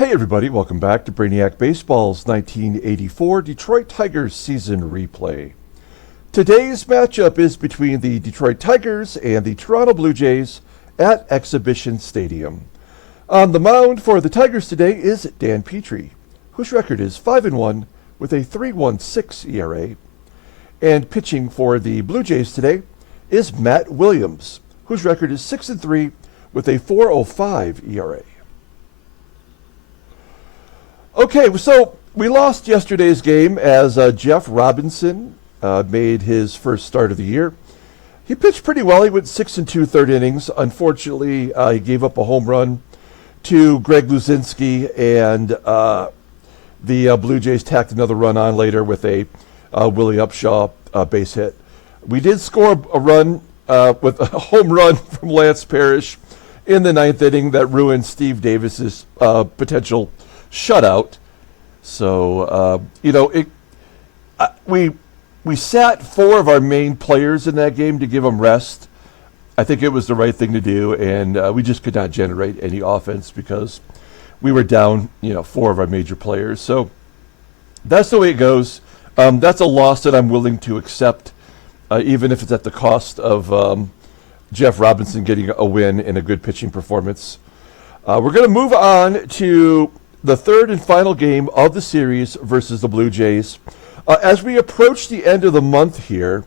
Hey everybody, welcome back to Brainiac Baseball's 1984 Detroit Tigers season replay. Today's matchup is between the Detroit Tigers and the Toronto Blue Jays at Exhibition Stadium. On the mound for the Tigers today is Dan Petry, whose record is 5-1 with a 3.16 ERA. And pitching for the Blue Jays today is Matt Williams, whose record is 6-3 with a 4.05 ERA. Okay, so we lost yesterday's game as Jeff Robinson made his first start of the year. He pitched pretty well. He went 6 2/3 innings. Unfortunately, he gave up a home run to Greg LUZINSKI, and the Blue Jays tacked another run on later with a Willie UPSHAW base hit. We did score a run with a home run from Lance Parrish in the ninth inning that ruined Steve Davis's potential shutout. So we sat four of our main players in that game to give them rest. I think it was the right thing to do, and we just could not generate any offense because we were down, four of our major players. So that's the way it goes. That's a loss that I'm willing to accept, even if it's at the cost of Jeff Robinson getting a win and a good pitching performance. We're going to move on to the third and final game of the series versus the Blue Jays. As we approach the end of the month here,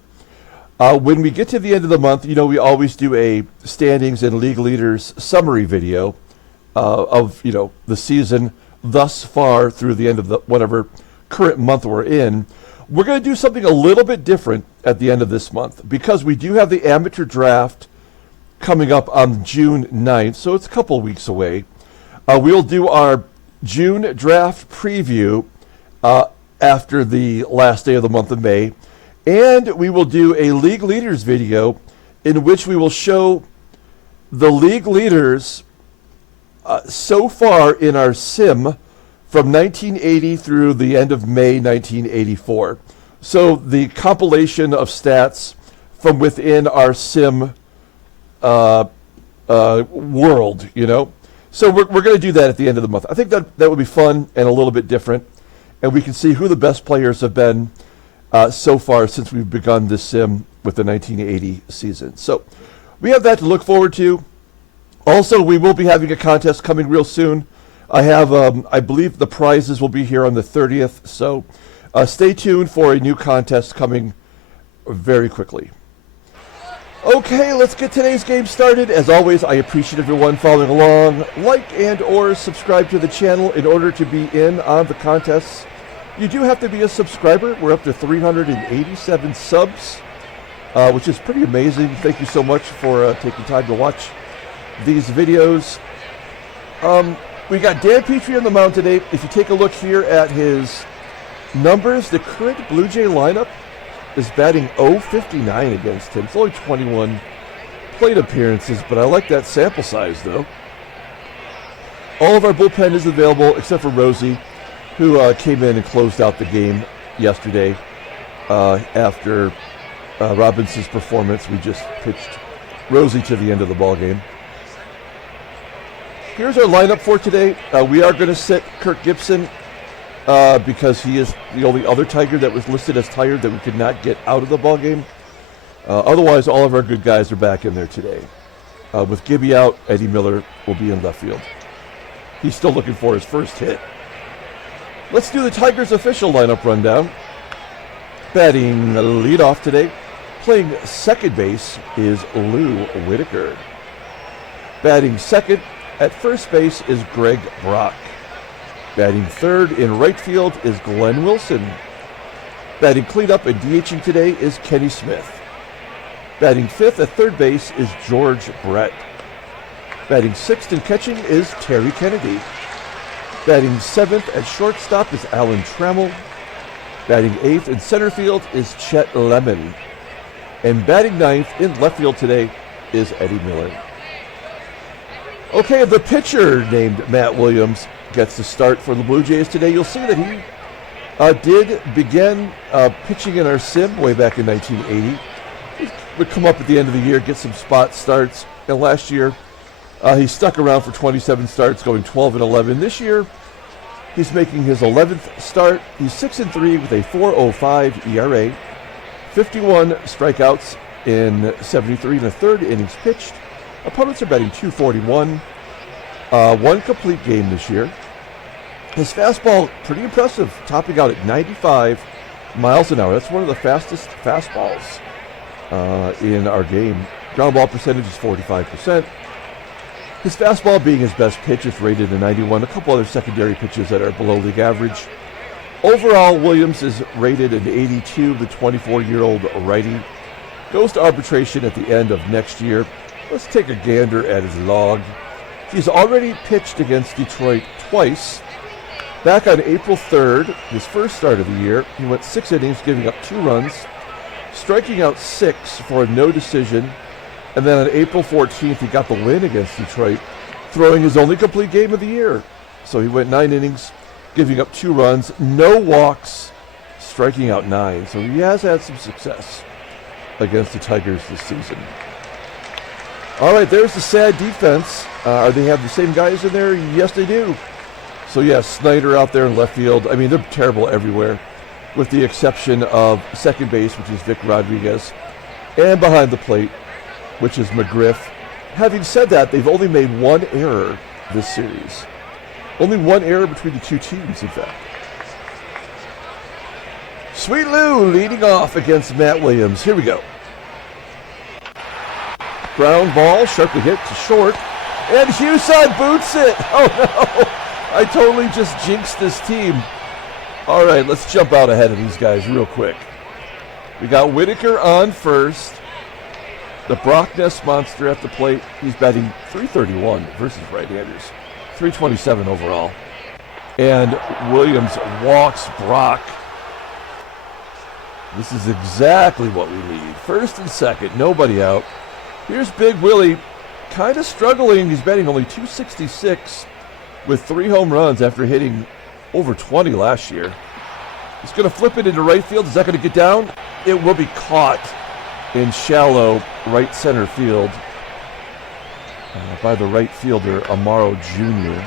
when we get to the end of the month, we always do a standings and league leaders summary video of, the season thus far through the end of the whatever current month we're in. We're going to do something a little bit different at the end of this month because we do have the amateur draft coming up on June 9th, so it's a couple of weeks away. We'll do our June draft preview after the last day of the month of May, and we will do a league leaders video in which we will show the league leaders so far in our sim from 1980 through the end of May 1984. So the compilation of stats from within our sim world, So we're going to do that at the end of the month. I think that would be fun and a little bit different, and we can see who the best players have been so far since we've begun this sim with the 1980 season. So we have that to look forward to. Also, we will be having a contest coming real soon. I believe the prizes will be here on the 30th, so stay tuned for a new contest coming very quickly. Okay, let's get today's game started. As always, I appreciate everyone following along. Like and or subscribe to the channel in order to be in on the contests. You do have to be a subscriber. We're up to 387 subs, which is pretty amazing. Thank you so much for taking time to watch these videos. We got Dan Petry on the mound today. If you take a look here at his numbers, the current Blue Jay lineup is batting .059 against him. It's only 21 plate appearances, but I like that sample size, though. All of our bullpen is available except for Rosie, who came in and closed out the game yesterday after Robinson's performance. We just pitched Rosie to the end of the ball game. Here's our lineup for today. We are going to sit Kirk Gibson because he is the only other Tiger that was listed as tired that we could not get out of the ball game. Otherwise, all of our good guys are back in there today. With Gibby out, Eddie Miller will be in left field. He's still looking for his first hit. Let's do the Tigers' official lineup rundown. Batting leadoff today, playing second base, is Lou Whitaker. Batting second at first base is Greg Brock. Batting third in right field is Glenn Wilson. Batting cleanup and DHing today is Kenny Smith. Batting fifth at third base is George Brett. Batting sixth and catching is Terry Kennedy. Batting seventh at shortstop is Alan Trammell. Batting eighth in center field is Chet Lemon. And batting ninth in left field today is Eddie Miller. Okay, the pitcher named Matt Williams gets the start for the Blue Jays today. You'll see that he did begin pitching in our sim way back in 1980. He would come up at the end of the year, get some spot starts. And last year, he stuck around for 27 starts, going 12-11. This year, He's making his 11th start. He's 6-3 with a 4.05 ERA, 51 strikeouts in 73 and a third innings pitched. Opponents are batting .241. One complete game this year. His fastball, pretty impressive, topping out at 95 miles an hour. That's one of the fastest fastballs in our game. Ground ball percentage is 45%. His fastball being his best pitch is rated a 91. A couple other secondary pitches that are below league average. Overall, Williams is rated an 82, the 24-year-old righty. Goes to arbitration at the end of next year. Let's take a gander at his log. He's already pitched against Detroit twice. Back on April 3rd, his first start of the year, he went 6 innings, giving up 2 runs, striking out 6 for a no decision. And then on April 14th, he got the win against Detroit, throwing his only complete game of the year. So he went 9 innings, giving up 2 runs, no walks, striking out 9. So he has had some success against the Tigers this season. All right, there's the sad defense. They have the same guys in there? Yes, they do. So, yes, Snider out there in left field. I mean, they're terrible everywhere, with the exception of second base, which is Vic Rodriguez, and behind the plate, which is McGriff. Having said that, they've only made 1 error this series. Only 1 error between the two teams, in fact. Sweet Lou leading off against Matt Williams. Here we go. Ground ball, sharply hit to short, and HUSON boots it. Oh, no. I totally just jinxed this team. All right, let's jump out ahead of these guys real quick. We got WHITAKER on first. The Brock Ness monster at the plate. He's batting .331 versus right-handers. .327 overall. And Williams walks Brock. This is exactly what we need. First and second, nobody out. Here's Big Willie, kind of struggling. He's batting only .266 with 3 home runs after hitting over 20 last year. He's going to flip it into right field. Is that going to get down? It will be caught in shallow right center field by the right fielder, AMARO Jr.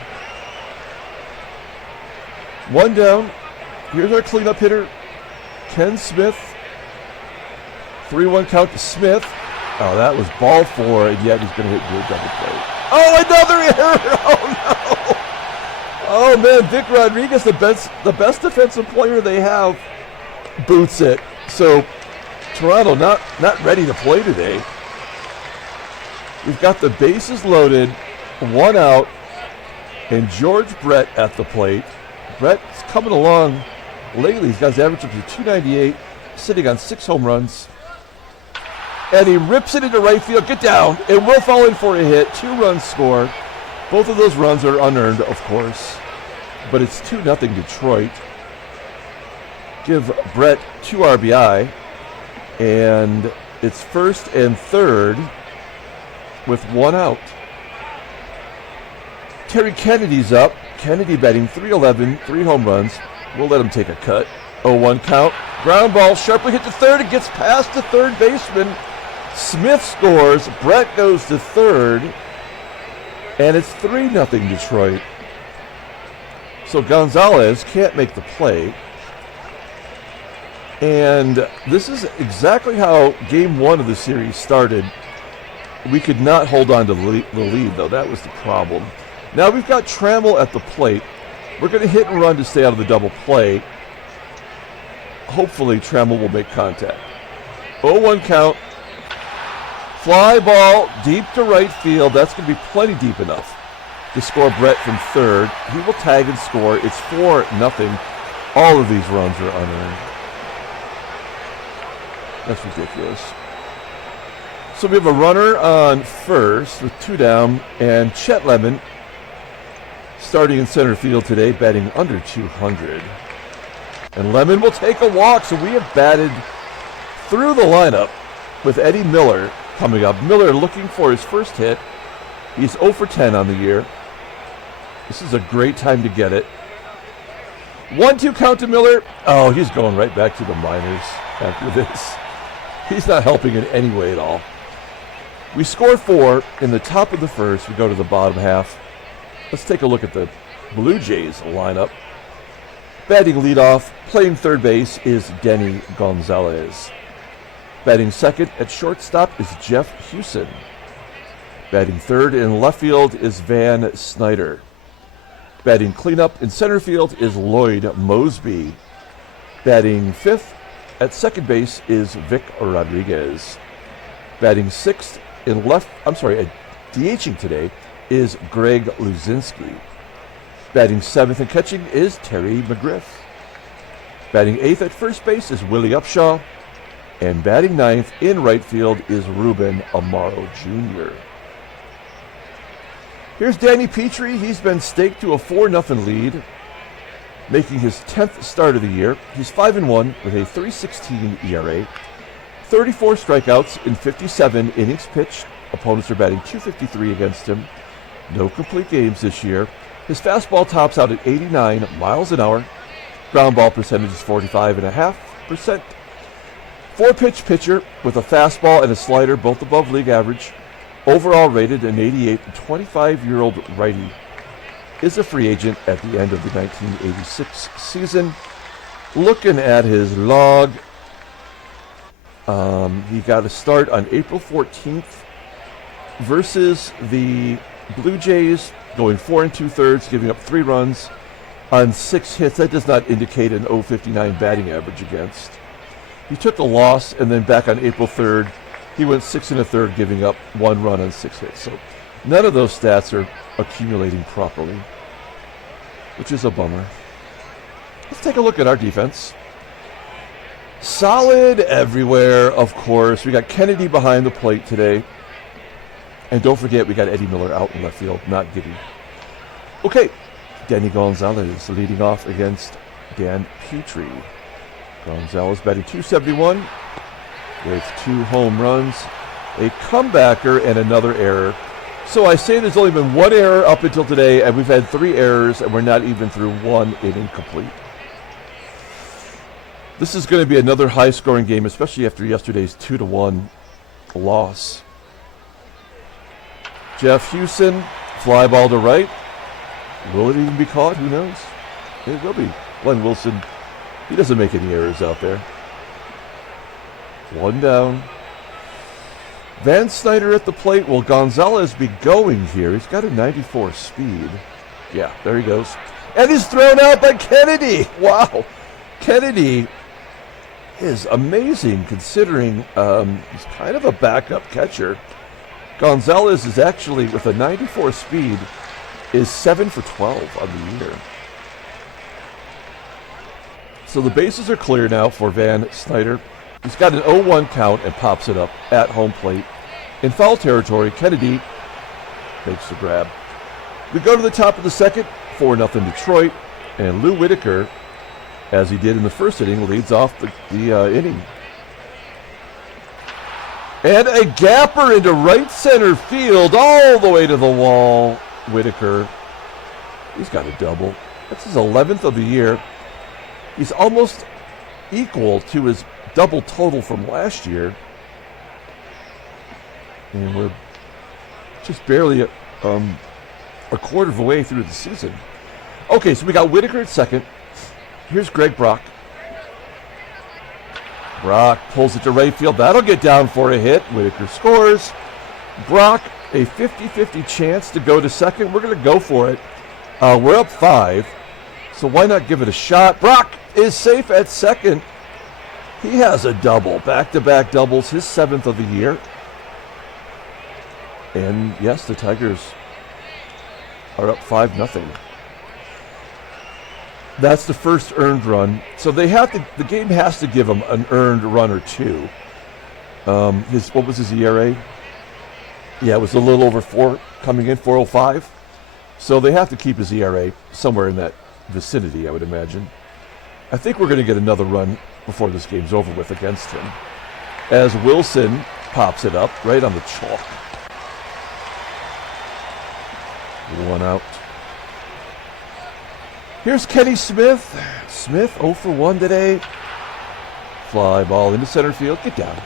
1 down. Here's our cleanup hitter, Ken Smith. 3-1 count to Smith. Oh, that was ball 4, and yet he's going to hit into a double play. Oh, another error! Oh, no! Oh, man, Vic Rodriguez, the best defensive player they have, boots it. So, Toronto not ready to play today. We've got the bases loaded, 1 out, and George Brett at the plate. Brett's coming along lately. He's got his average up to .298, sitting on 6 home runs. And he rips it into right field. Get down. And we'll fall in for a hit. 2-run score. Both of those runs are unearned, of course. But it's 2-0 Detroit. Give Brett 2 RBI. And it's first and third with 1 out. Terry Kennedy's up. Kennedy batting .311, 3 home runs. We'll let him take a cut. 0-1 count. Ground ball sharply hit to third. It gets past the third baseman. Smith scores. Brett goes to third. And it's 3-0 Detroit. So Gonzalez can't make the play. And this is exactly how game 1 of the series started. We could not hold on to the lead, though. That was the problem. Now we've got Trammell at the plate. We're going to hit and run to stay out of the double play. Hopefully Trammell will make contact. 0-1 count. Fly ball deep to right field. That's going to be plenty deep enough to score Brett from third. He will tag and score. It's 4-0. All of these runs are unearned. That's ridiculous. So we have a runner on first with 2 down, and Chet Lemon starting in center field today, batting under .200. And Lemon will take a walk, so we have batted through the lineup with Eddie Miller coming up. Miller looking for his first hit. He's 0 for 10 on the year. This is a great time to get it. 1-2 count to Miller. Oh, he's going right back to the minors after this. He's not helping in any way at all. We score 4 in the top of the first. We go to the bottom half. Let's take a look at the Blue Jays lineup. Batting leadoff, playing third base, is Denny Gonzalez. Batting second at shortstop is Jeff Huson. Batting third in left field is Van Snider. Batting cleanup in center field is Lloyd MOSEBY. Batting fifth at second base is Vic Rodriguez. Batting sixth in DHing today is Greg LUZINSKI. Batting seventh and catching is Terry McGRIFF. Batting eighth at first base is Willie UPSHAW. And batting ninth in right field is Ruben AMARO Jr. Here's Danny Petry. He's been staked to a 4-0 lead, making his 10th start of the year. He's 5-1 with a 3.16 ERA, 34 strikeouts in 57 innings pitched. Opponents are batting .253 against him. No complete games this year. His fastball tops out at 89 miles an hour. Ground ball percentage is 45.5%. 4-pitch pitcher with a fastball and a slider, both above league average. Overall rated an 88. The 25-year-old righty is a free agent at the end of the 1986 season. Looking at his log, he got a start on April 14th versus the Blue Jays, going 4 2/3, giving up 3 runs on 6 hits. That does not indicate an .059 batting average against. He took a loss, and then back on April 3rd, he went 6 1/3, giving up 1 run on 6 hits. So none of those stats are accumulating properly, which is a bummer. Let's take a look at our defense. Solid everywhere, of course. We got Kennedy behind the plate today. And don't forget, we got Eddie Miller out in left field, not Giddy. Okay, Denny Gonzalez leading off against Dan Petry. Gonzalez batting .271 with 2 home runs, a comebacker, and another error. So I say there's only been 1 error up until today, and we've had 3 errors, and we're not even through 1 inning complete. This is going to be another high-scoring game, especially after yesterday's 2-1 loss. Jeff Huson, fly ball to right. Will it even be caught? Who knows? It will be. Glenn Wilson, he doesn't make any errors out there. 1 down. Van Snider at the plate. Will Gonzalez be going here? He's got a 94 speed. Yeah, there he goes. And he's thrown out by Kennedy. Wow. Kennedy is amazing considering he's kind of a backup catcher. Gonzalez is actually, with a 94 speed, is 7 for 12 on the year. So the bases are clear now for Van Snider. He's got an 0-1 count and pops it up at home plate. In foul territory, Kennedy makes the grab. We go to the top of the second, 4-0 Detroit, and Lou Whitaker, as he did in the first inning, leads off the inning. And a gapper into right center field, all the way to the wall. Whitaker, he's got a double. That's his 11th of the year. He's almost equal to his double total from last year. And we're just barely a quarter of the way through the season. Okay, so we got Whitaker at second. Here's Greg Brock. Brock pulls it to right field. That'll get down for a hit. Whitaker scores. Brock, a 50-50 chance to go to second. We're going to go for it. We're up 5, so why not give it a shot? Brock is safe at second. He has a double, back-to-back doubles, his 7th of the year. And yes, the Tigers are up 5-0. That's the first earned run. So they have to. The game has to give him an earned run or 2. What was his ERA? Yeah, it was a little over 4 coming in, 4.05. So they have to keep his ERA somewhere in that vicinity, I would imagine. I think we're going to get another run before this game's over with against him, as Wilson pops it up right on the chalk. 1 out. Here's Kenny Smith. Smith 0 for 1 today. Fly ball into center field. Get down.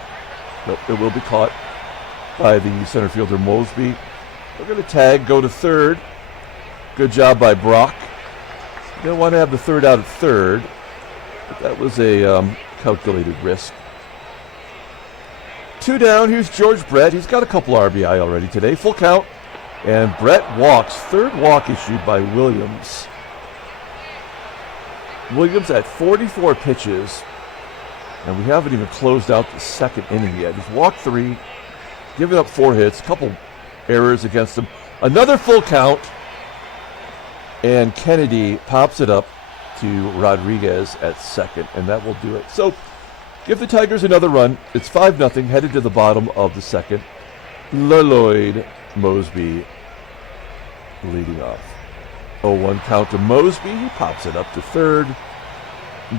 Nope, it will be caught by the center fielder Moseby. We're going to tag, go to third. Good job by Brock. Didn't want to have the third out at third, but that was a calculated risk. 2 down. Here's George Brett. He's got a couple RBI already today. Full count. And Brett walks. Third walk issued by Williams. Williams at 44 pitches. And we haven't even closed out the second inning yet. He's walked 3, given up 4 hits, a couple errors against him. Another full count. And Kennedy pops it up to Rodriguez at second, and that will do it. So give the Tigers another run. It's 5-0, headed to the bottom of the second. Lloyd, Moseby leading off. 0-1 count to Moseby. He pops it up to third.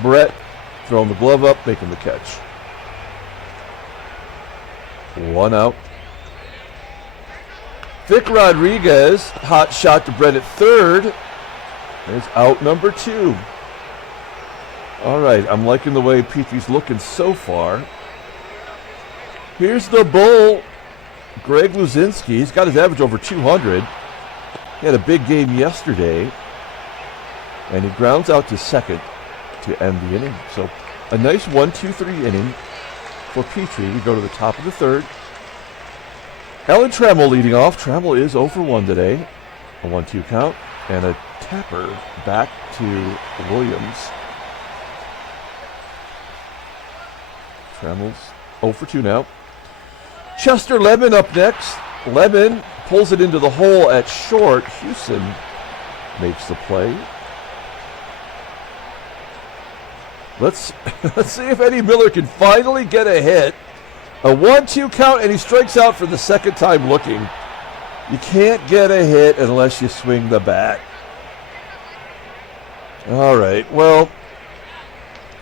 Brett throwing the glove up, making the catch. 1 out. Vic Rodriguez, hot shot to Brett at third. There's out number 2. All right, I'm liking the way Petry's looking so far. Here's the bull, Greg LUZINSKI. He's got his average over 200. He had a big game yesterday, and he grounds out to second to end the inning. So a nice 1-2-3 inning for Petry. We go to the top of the third. Alan Trammell leading off. Trammell is 0 for 1 today. A 1-2 count and a tapper back to Williams. Trammell's 0 for 2 now. Chester Lemon up next. Lemon pulls it into the hole at short. HUSON makes the play. Let's see if Eddie Miller can finally get a hit. A 1-2 count, and he strikes out for the second time looking. You can't get a hit unless you swing the bat. All right, well,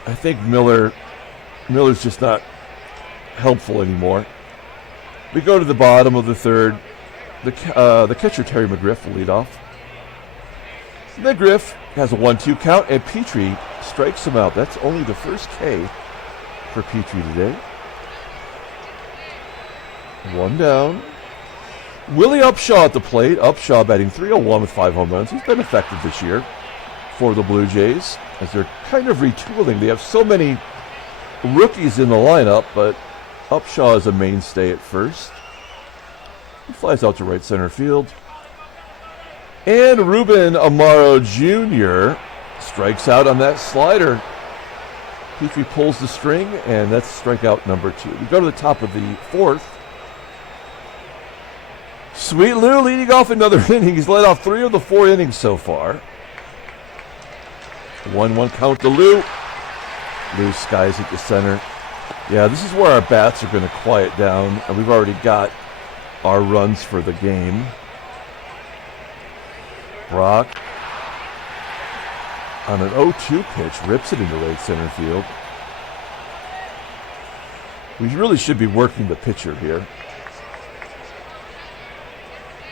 I think Miller's just not helpful anymore. We go to the bottom of the third. The catcher, Terry McGRIFF, will lead off. McGRIFF has a 1-2 count, and Petry strikes him out. That's only the first K for Petry today. 1 down. Willie UPSHAW at the plate. UPSHAW batting .301 with 5 home runs. He's been effective this year for the Blue Jays as they're kind of retooling. They have so many rookies in the lineup, but UPSHAW is a mainstay at first. He flies out to right center field. And Ruben AMARO Jr. strikes out on that slider. Petry pulls the string, and that's strikeout number 2. We go to the top of the fourth. Sweet Lou leading off another inning. He's led off 3 of the 4 innings so far. 1-1 count to Lou. Lou skies at the center. Yeah, this is where our bats are going to quiet down, and we've already got our runs for the game. Brock on an 0-2 pitch rips it into right center field. We really should be working the pitcher here.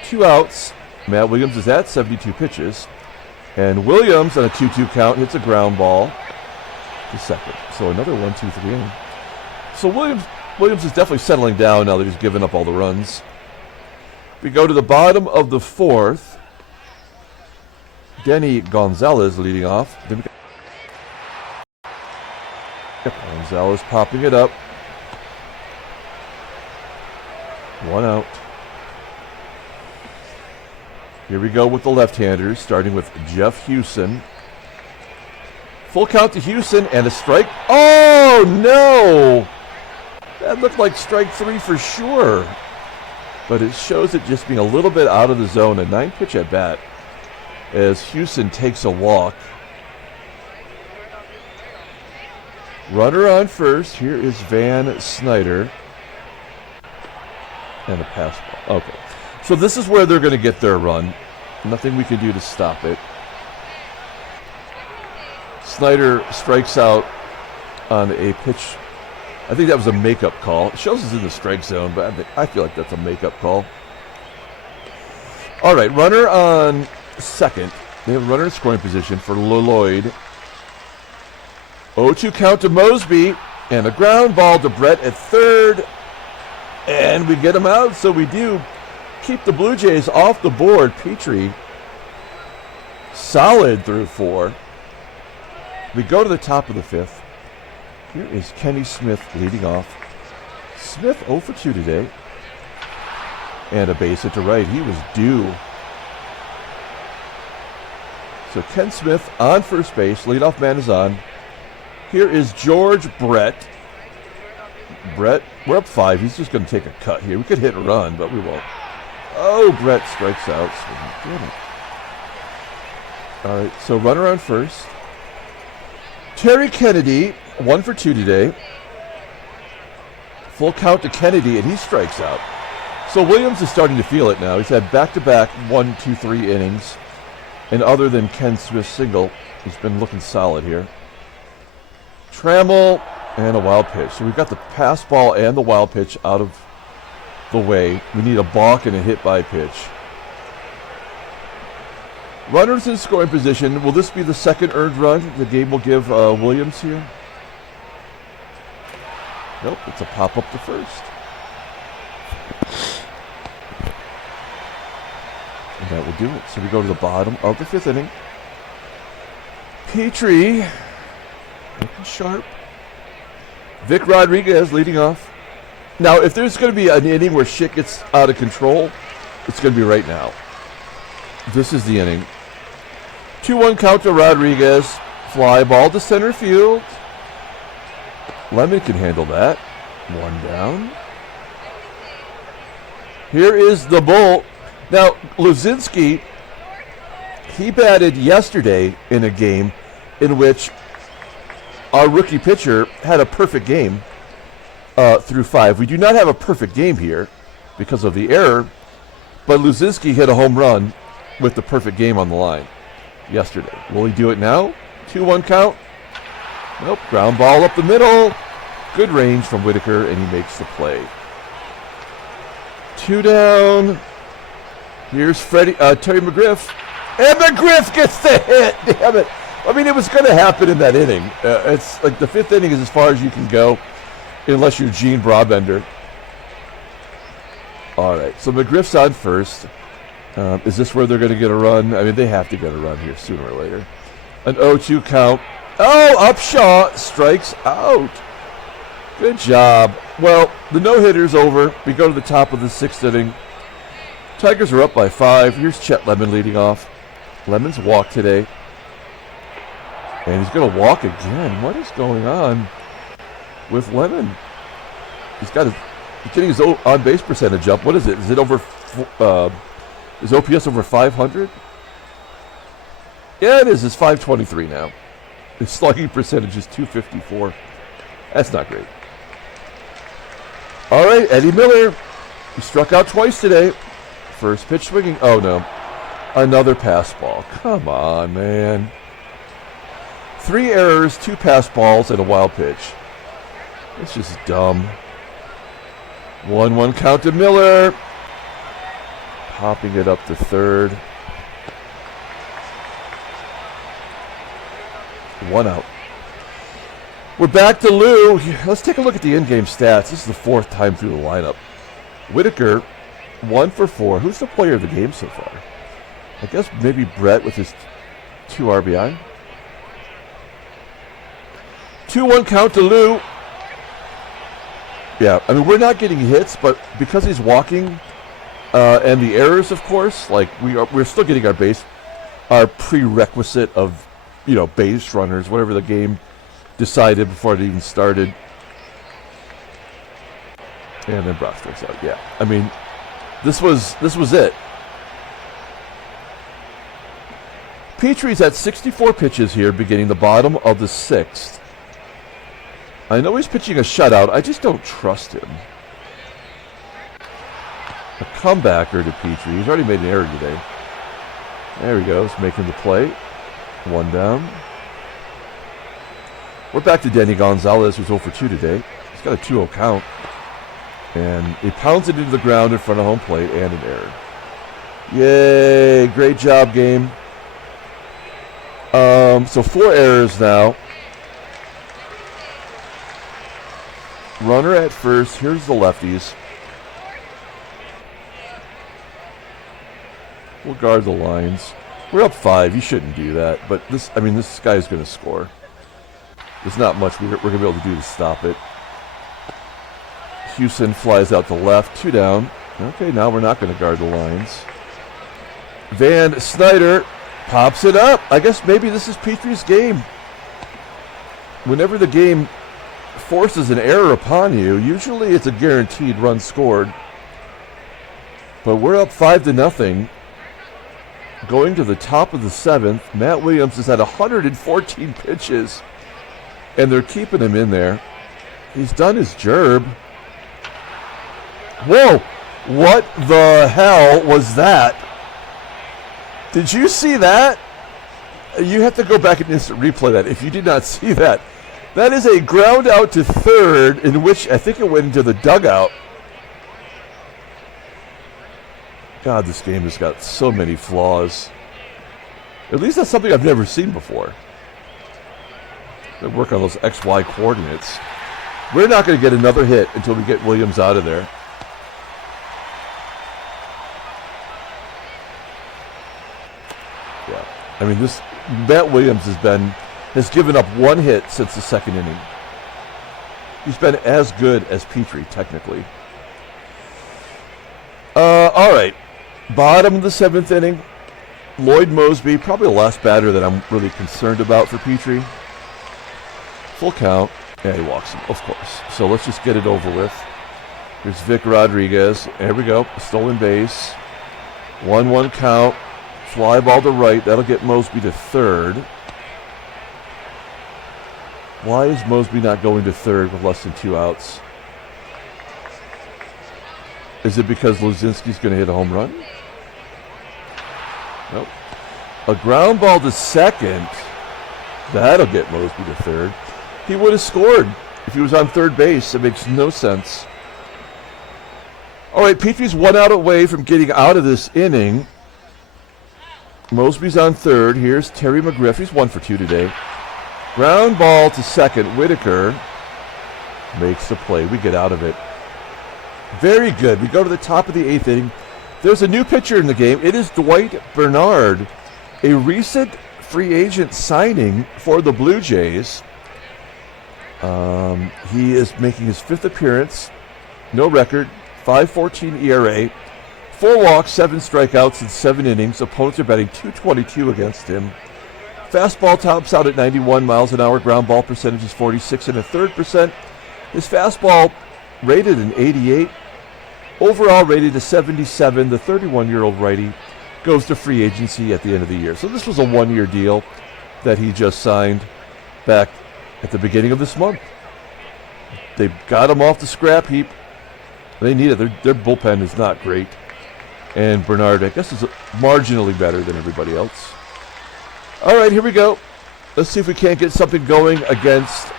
2 outs. Matt Williams is at 72 pitches. And Williams on a 2-2 count hits a ground ball to second. So another 1-2-3 inning. So Williams is definitely settling down now that he's given up all the runs. We go to the bottom of the fourth. Denny Gonzalez leading off. Gonzalez popping it up. 1 out. Here we go with the left-handers, starting with Jeff HUSON. Full count to HUSON and a strike. Oh, no! That looked like strike 3 for sure. But it shows it just being a little bit out of the zone. A 9-pitch at bat as HUSON takes a walk. Runner on first. Here is Van Snider. And a pass ball. Okay. So this is where they're going to get their run. Nothing we can do to stop it. Snider strikes out on a pitch. I think that was a makeup call. It shows us in the strike zone, but I feel like that's a makeup call. All right, runner on second. They have a runner in scoring position for Lloyd. 0-2 count to Moseby, and a ground ball to Brett at third. And we get him out, so we do keep the Blue Jays off the board. Petry Solid through 4. We go to the top of the 5th. Here is Kenny Smith leading off. Smith 0 for 2 today. And a base hit to right. He was due. So Ken Smith on first base. Leadoff man is on. Here is George Brett. Brett, we're up 5. He's just going to take a cut here. We could hit and run, but we won't. Oh, Brett strikes out. All right, so runner on first. Terry Kennedy, 1 for 2 today. Full count to Kennedy, and he strikes out. So Williams is starting to feel it now. He's had back-to-back 1, 2, 3 innings. And other than Ken Smith's single, he's been looking solid here. Trammell and a wild pitch. So we've got the pass ball and the wild pitch out of the way. We need a balk and a hit by pitch. Runners in scoring position. Will this be the second earned run the game will give Williams here? Nope, it's a pop up to first. And that will do it. So we go to the bottom of the 5th inning. Petry, looking sharp. Vic Rodriguez leading off. Now, if there's going to be an inning where shit gets out of control, it's going to be right now. This is the inning. 2-1 count to Rodriguez. Fly ball to center field. Lemon can handle that. 1 down. Here is the bull. Now, LUZINSKI, he batted yesterday in a game in which our rookie pitcher had a perfect game through 5. We do not have a perfect game here because of the error, but LUZINSKI hit a home run with the perfect game on the line yesterday. Will he do it now? 2-1 count. Nope, ground ball up the middle. Good range from Whitaker, and he makes the play. 2 down. Here's Terry McGriff. And McGriff gets the hit. Damn it. I mean, it was going to happen in that inning. It's like the 5th inning is as far as you can go, unless you're Gene Brabender. All right, so McGriff's on first. Is this where they're going to get a run? I mean, they have to get a run here sooner or later. An 0-2 count. Oh, UPSHAW strikes out. Good job. Well, the no-hitter's over. We go to the top of the 6th inning. Tigers are up by 5. Here's Chet Lemon leading off. Lemon's walked today. And he's going to walk again. What is going on with Lemon? He's getting his on-base percentage up. What is it? Is it over? Is OPS over 500? Yeah, it is. It's 523 now. His slugging percentage is 254. That's not great. All right, Eddie Miller. He struck out twice today. First pitch swinging. Oh, no. Another pass ball. Come on, man. 3 errors, 2 pass balls, and a wild pitch. It's just dumb. 1-1 count to Miller. Popping it up to 3rd. 1 out. We're back to Lou. Let's take a look at the in-game stats. This is the 4th time through the lineup. Whitaker, 1 for 4. Who's the player of the game so far? I guess maybe Brett with his 2 RBI. 2-1 count to Lou. Yeah, I mean, we're not getting hits, but because he's walking and the errors, of course, like we're still getting our prerequisite of, base runners, whatever the game decided before it even started. And then Brock strikes out. Yeah, I mean, this was it. Petry's at 64 pitches here, beginning the bottom of the 6th. I know he's pitching a shutout. I just don't trust him. A comebacker to Petry. He's already made an error today. There he goes, making the play. 1 down. We're back to Denny Gonzalez, who's 0 for 2 today. He's got a 2-0 count. And he pounds it into the ground in front of home plate and an error. Yay, great job, game. So 4 errors now. Runner at first. Here's the lefties. We'll guard the lines. We're up 5. You shouldn't do that. But this guy's going to score. There's not much we're going to be able to do to stop it. HUSON flies out to left. 2 down. Okay, now we're not going to guard the lines. SNIDER pops it up. I guess maybe this is Petry's game. Whenever the game forces an error upon you, usually it's a guaranteed run scored. But we're up 5-0. Going to the top of the 7th. Matt Williams has had 114 pitches, and they're keeping him in there. He's done his job. Whoa! What the hell was that? Did you see that? You have to go back and instant replay that if you did not see that. That is a ground out to third in which I think it went into the dugout. God, this game has got so many flaws. At least that's something I've never seen before. They work on those XY coordinates. We're not going to get another hit until we get Williams out of there. Yeah, I mean, this Matt Williams has given up 1 hit since the 2nd inning. He's been as good as Petry, technically. All right. Bottom of the 7th inning. Lloyd MOSEBY, probably the last batter that I'm really concerned about for Petry. Full count. Yeah, he walks him, of course. So let's just get it over with. Here's Vic Rodriguez. There we go. Stolen base. 1-1 count. Fly ball to right. That'll get MOSEBY to third. Why is MOSEBY not going to third with less than 2 outs? Is it because LUZINSKI's going to hit a home run? Nope. A ground ball to second. That'll get MOSEBY to third. He would have scored if he was on third base. It makes no sense. All right, Petry's 1 out away from getting out of this inning. MOSEBY's on third. Here's Terry McGRIFF. He's 1 for 2 today. Ground ball to second. Whitaker makes the play. We get out of it. Very good. We go to the top of the 8th inning. There's a new pitcher in the game. It is Dwight Bernard, a recent free agent signing for the Blue Jays. He is making his 5th appearance. No record. 5.14 ERA. 4 walks, 7 strikeouts in 7 innings. Opponents are batting .222 against him. Fastball tops out at 91 miles an hour. Ground ball percentage is 46.3%. His fastball rated an 88. Overall rated a 77. The 31-year-old righty goes to free agency at the end of the year. So this was a 1-year deal that he just signed back at the beginning of this month. They got him off the scrap heap. They need it. Their bullpen is not great. And Bernard, I guess, is marginally better than everybody else. All right, here we go. Let's see if we can't get something going against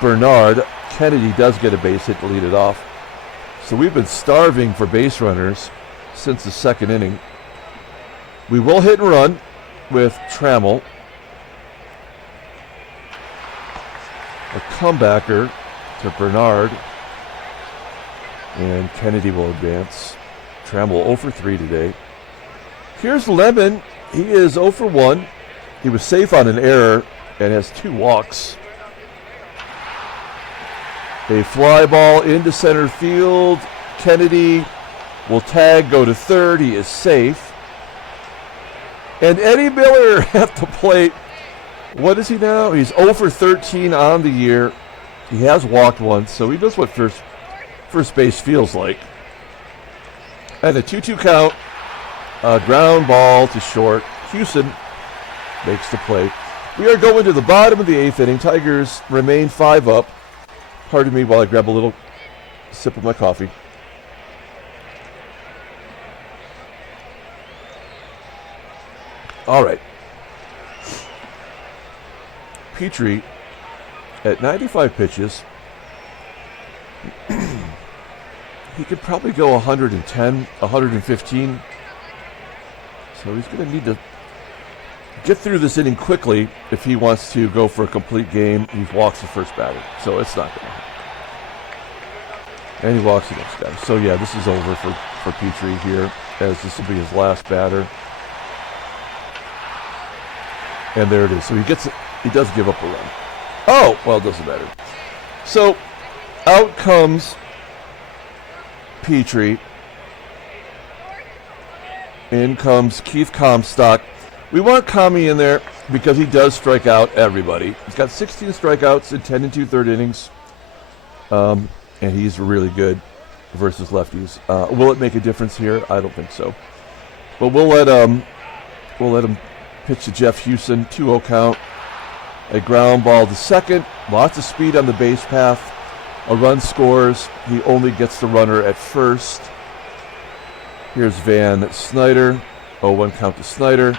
Bernard. Kennedy does get a base hit to lead it off. So we've been starving for base runners since the 2nd inning. We will hit and run with Trammell. A comebacker to Bernard. And Kennedy will advance. Trammell 0 for 3 today. Here's Lemon. He is 0 for 1. He was safe on an error and has 2 walks. A fly ball into center field. Kennedy will tag, go to third. He is safe. And Eddie Miller at the plate. What is he now? He's 0 for 13 on the year. He has walked once, so he knows what first base feels like. And a 2-2 count. A ground ball to short. HUSON makes the play. We are going to the bottom of the 8th inning. Tigers remain 5 up. Pardon me while I grab a little sip of my coffee. All right. Petry at 95 pitches. He could probably go 110, 115. So he's going to need to get through this inning quickly if he wants to go for a complete game. He walks the first batter, so it's not going to happen. And he walks the next guy. So yeah, this is over for Petry here, as this will be his last batter. And there it is. So he does give up a run. Oh, well, it doesn't matter. So out comes Petry. In comes Keith Comstock. We want Kami in there because he does strike out everybody. He's got 16 strikeouts in 10 2/3 innings. And he's really good versus lefties. Will it make a difference here? I don't think so. But we'll let him pitch to Jeff HUSON, 2-0 count. A ground ball to second. Lots of speed on the base path. A run scores. He only gets the runner at first. Here's Van Snider. 0-1 count to Snider.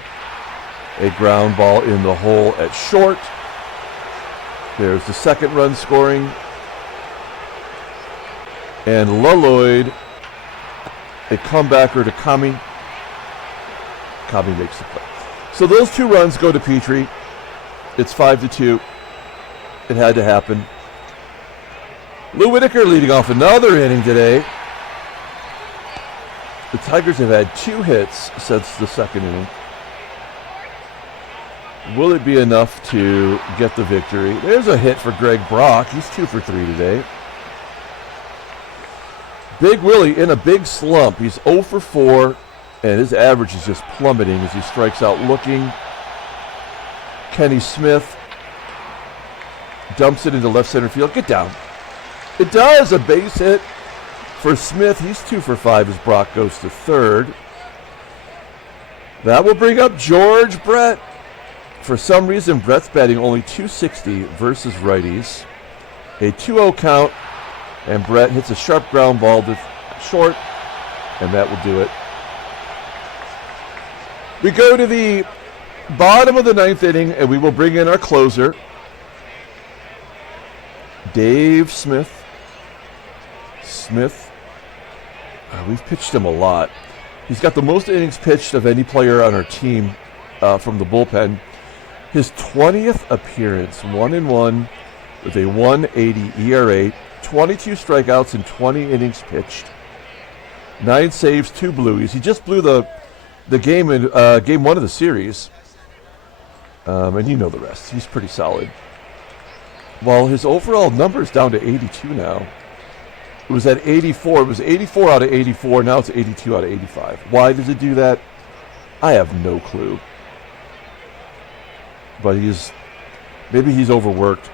A ground ball in the hole at short. There's the second run scoring. And Lloyd, a comebacker to Kami. Kami makes the play. So those 2 runs go to Petry. It's 5-2. It had to happen. Lou Whitaker leading off another inning today. The Tigers have had 2 hits since the second inning. Will it be enough to get the victory? There's a hit for Greg Brock. He's 2 for 3 today. Big Willie in a big slump. He's 0 for 4, and his average is just plummeting as he strikes out looking. Kenny Smith dumps it into left center field. Get down. It does. A base hit for Smith. He's 2 for 5 as Brock goes to third. That will bring up George Brett. For some reason, Brett's batting only .260 versus righties. A 2-0 count, and Brett hits a sharp ground ball to short, and that will do it. We go to the bottom of the 9th inning, and we will bring in our closer, Dave Smith. We've pitched him a lot. He's got the most innings pitched of any player on our team from the bullpen. His 20th appearance, 1-1 with a 1.80 ERA, 22 strikeouts in 20 innings pitched, 9 saves, 2 blueies. He just blew the game in game 1 of the series, and you know the rest. He's pretty solid. While his overall number is down to 82 now. It was at 84. It was 84 out of 84. Now it's 82 out of 85. Why does it do that? I have no clue. But maybe he's overworked.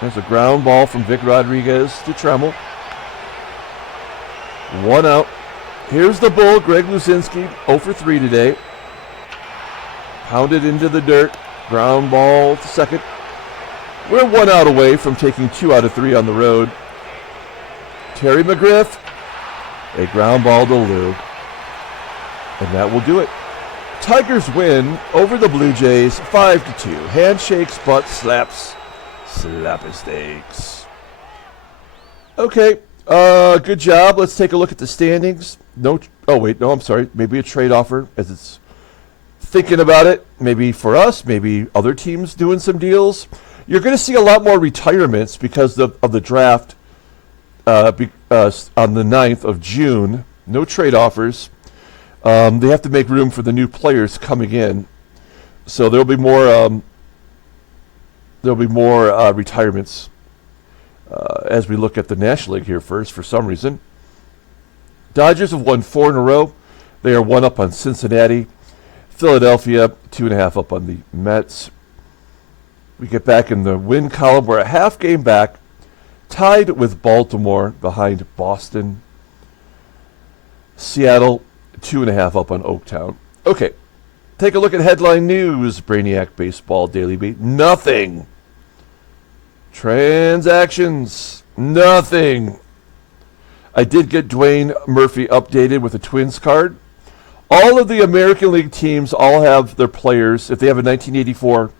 There's a ground ball from Vic Rodriguez to Trammell. 1 out. Here's the bull, Greg LUZINSKI, 0 for 3 today. Pounded into the dirt. Ground ball to second. We're 1 out away from taking 2 out of 3 on the road. Terry McGRIFF, a ground ball to Lou. And that will do it. Tigers win over the Blue Jays 5-2. Handshakes, butt slaps, slappy steaks. Okay, good job. Let's take a look at the standings. I'm sorry. Maybe a trade offer as it's thinking about it. Maybe for us, maybe other teams doing some deals. You're going to see a lot more retirements because of the draft on the 9th of June. No trade offers. They have to make room for the new players coming in, so there'll be more retirements as we look at the National League here first. For some reason, Dodgers have won 4 in a row. They are 1 up on Cincinnati. Philadelphia 2.5 up on the Mets. We get back in the win column. We're a half game back, tied with Baltimore behind Boston. Seattle 2.5 up on Oaktown. Okay, take a look at headline news. Brainiac Baseball Daily Beat. Nothing. Transactions. Nothing. I did get Dwayne Murphy updated with a Twins card. All of the American League teams all have their players. If they have a 1984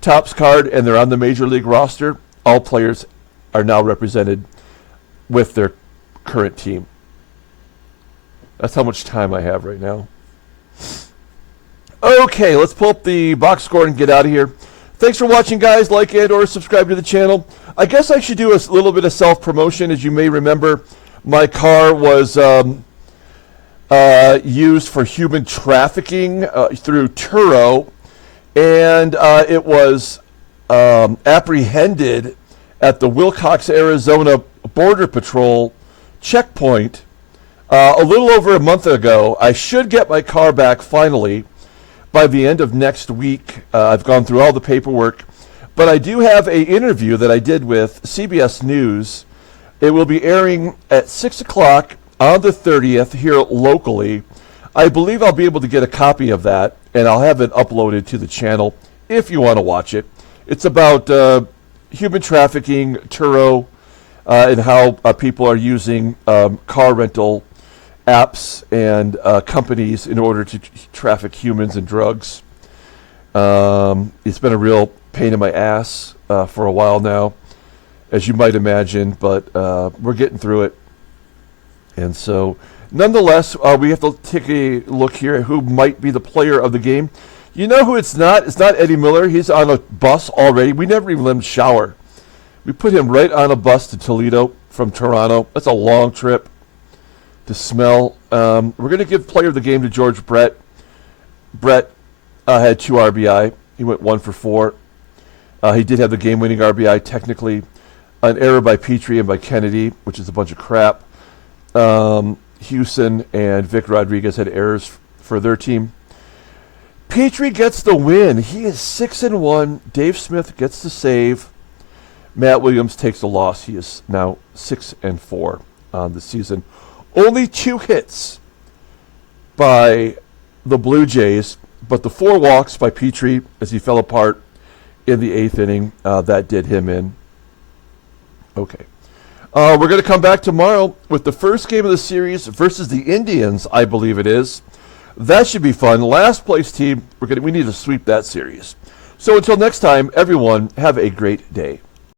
Topps card and they're on the Major League roster, all players are now represented with their current team. That's how much time I have right now. Okay, let's pull up the box score and get out of here. Thanks for watching, guys. Like and or subscribe to the channel. I guess I should do a little bit of self-promotion. As you may remember, my car was used for human trafficking through Turo. and it was apprehended at the Wilcox, Arizona Border Patrol checkpoint a little over a month ago. I should get my car back finally by the end of next week. I've gone through all the paperwork, but I do have an interview that I did with CBS News. It will be airing at 6 o'clock on the 30th here locally. I believe I'll be able to get a copy of that, and I'll have it uploaded to the channel if you want to watch it. It's about human trafficking, Turo, and how people are using car rental apps and companies in order to traffic humans and drugs. It's been a real pain in my ass for a while now, as you might imagine, but we're getting through it. And so, nonetheless, we have to take a look here at who might be the player of the game. You know who it's not? It's not Eddie Miller. He's on a bus already. We never even let him shower. We put him right on a bus to Toledo from Toronto. That's a long trip to smell. We're going to give player of the game to George Brett. Brett had 2 RBI. He went 1 for 4. He did have the game-winning RBI, technically. An error by Petry and by Kennedy, which is a bunch of crap. HUSON and Vic Rodriguez had errors for their team. Petry gets the win. He is 6-1. Dave Smith gets the save. Matt Williams takes the loss. He is now 6-4 on the season. Only 2 hits by the Blue Jays, but the 4 walks by Petry as he fell apart in the 8th inning, that did him in. Okay. We're going to come back tomorrow with the first game of the series versus the Indians, I believe it is. That should be fun. Last place team, we need to sweep that series. So until next time, everyone, have a great day.